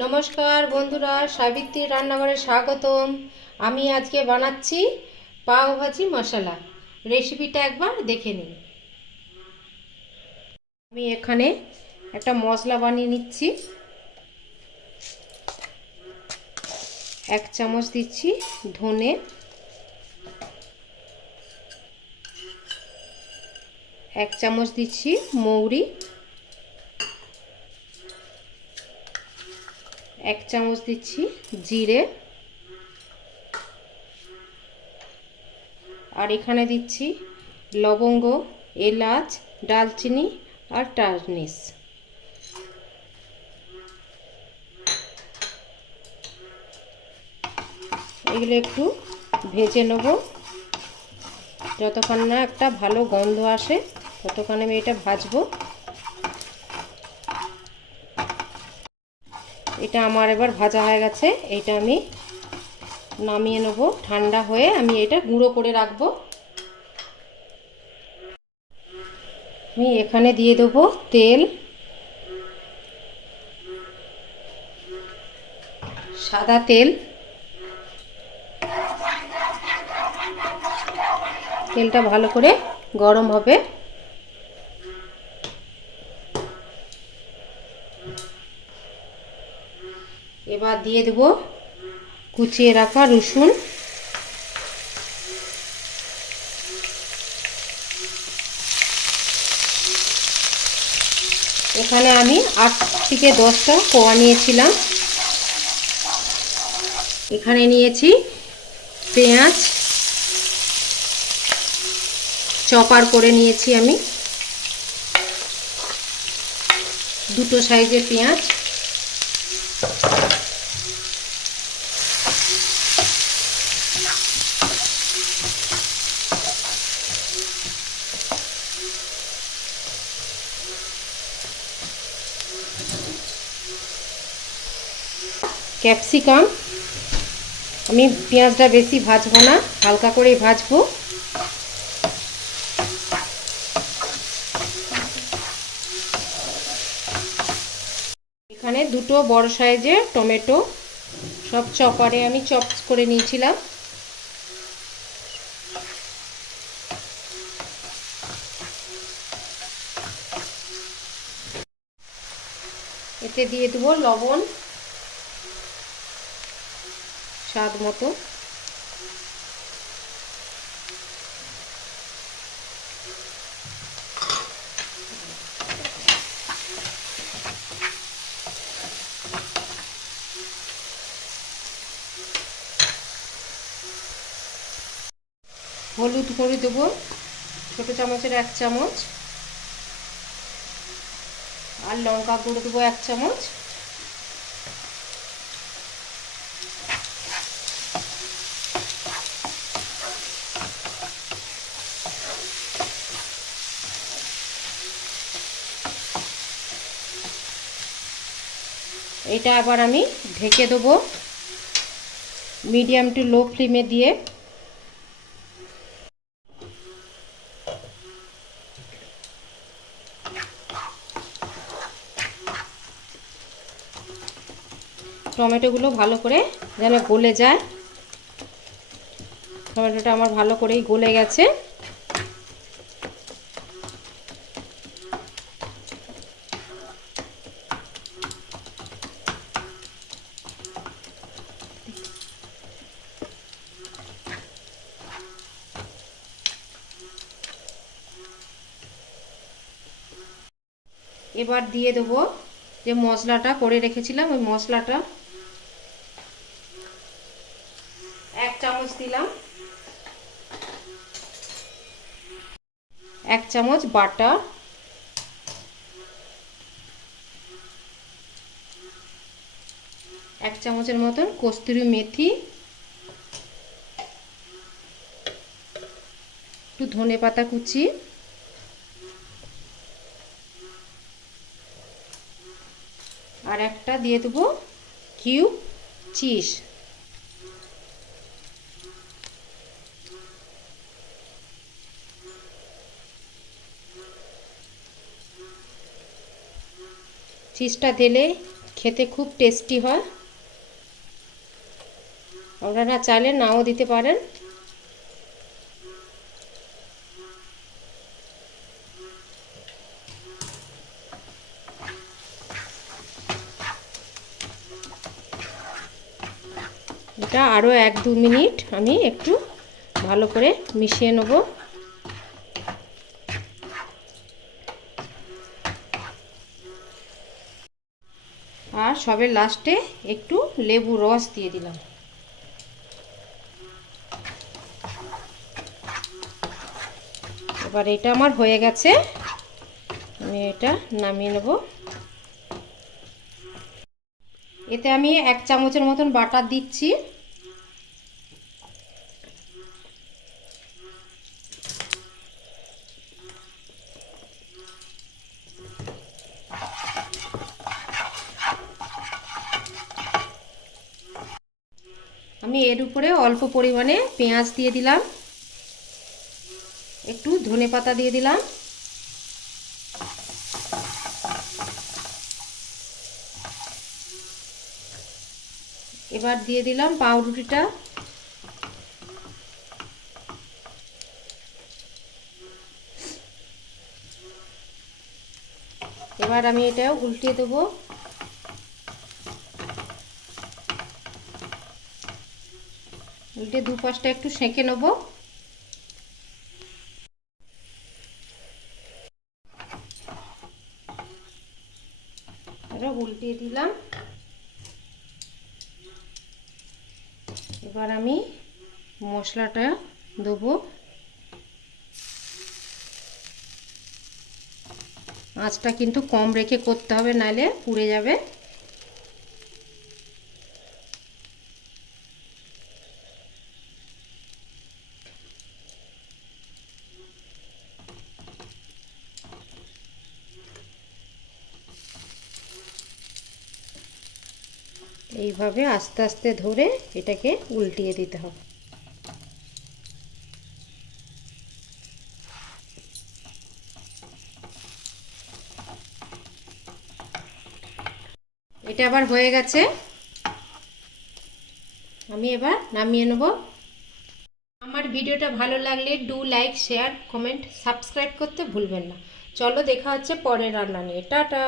নমস্কার বন্ধুরা, সাবিত্রী রান্নাঘরে স্বাগতম। আমি আজকে বানাচ্ছি পাও ভাজি মশলা। রেসিপিটা একবার দেখে নিন। আমি এখানে একটা মশলা বানিয়ে নিচ্ছি। 1 চামচ দিচ্ছি ধনে, 1 চামচ দিচ্ছি মৌরি, 1 চামচ দিচ্ছি জিরে, আর এখানে দিচ্ছি লবঙ্গ, এলাচ, দারচিনি আর টারনিস। এগুলো একটু ভেজে নেব, যতক্ষণ না একটা ভালো গন্ধ আসে ততক্ষণ আমি এটা ভাজবো। এটা আমার এবার ভাজা হয়ে গেছে। এটা আমি নামিয়ে নেব। ঠান্ডা হয়ে আমি এটা গুঁড়ো করে রাখবো। আমি এখানে দিয়ে দেবো তেল, সাদা তেল। তেলটা ভালো করে গরম হবে। এবার দিয়ে দেবো কুচিয়ে রাখা রসুন, এখানে আমি 8 থেকে 10টা কোয়া নিয়েছিলাম। এখানে নিয়েছি পেঁয়াজ, চপার করে নিয়েছি আমি, 2টো সাইজের পেঁয়াজ। ক্যাপসিকাম, আমি পেঁয়াজটা বেশি ভাজবো না, হালকা করেই ভাজবো। এখানে 2টো বড় সাইজের টমেটো, সব চপারে আমি চপ করে নিয়েছিলাম। এতে দিয়ে দেবো লবণ স্বাদ মতো, হলুদ গুঁড়ো দেবো ছোটো চামচের 1 চামচ, আর লঙ্কা গুঁড়ো দেবো 1 চামচ। এটা আবার আমি ঢেকে দেবো মিডিয়াম টু লো ফ্লেমে দিয়ে। টমেটোগুলো ভালো করে যেন গলে যায়। টমেটোটা আমার ভালো করেই গলে গেছে। এবার দিয়ে দেবো যে মশলাটা করে রেখেছিলাম, ওই মশলাটা 1 চামচ দিলাম, 1 চামচ বাটার, 1 চামচের মতন কস্তুরি মেথি, একটু ধনে পাতা কুচি, আর একটা দিয়ে দেবো কিউব চিজ। চিজটা দিলে খেতে খুব টেস্টি হয়। আপনারা চাইলে নাও দিতে পারেন। এটা আরও 1-2 মিনিট আমি একটু ভালো করে মিশিয়ে নেব। আর সবে লাস্টে একটু লেবু রস দিয়ে দিলাম। এবার এটা আমার হয়ে গেছে, আমি এটা নামিয়ে নেব। এতে আমি 1 চামচের মতন বাটার দিচ্ছি। আমি এর উপরে অল্প পরিমাণে পেঁয়াজ দিয়ে দিলাম, একটু ধনেপাতা দিয়ে দিলাম। এবার দিয়ে দিলাম পাউরুটিটা। এবার আমি এটা উল্টিয়ে দেবো। উল্টে দুপাশটা একটু সেঁকে নেব। এটা উল্টিয়ে দিলাম। এবার আমি মশলাটা দেবো। আঁচটা কিন্তু কম রেখে করতে হবে, নাহলে পুড়ে যাবে। এইভাবে আস্তে আস্তে ধরে এটাকে উল্টিয়ে দিতে হবে। এটা আবার হয়ে গেছে, আমি এবার নামিয়ে নেব। আমার ভিডিওটা ভালো লাগলে do like, share, comment, subscribe করতে ভুলবেন না। চলো দেখা হচ্ছে পরের রান্না নিয়ে। টাটা।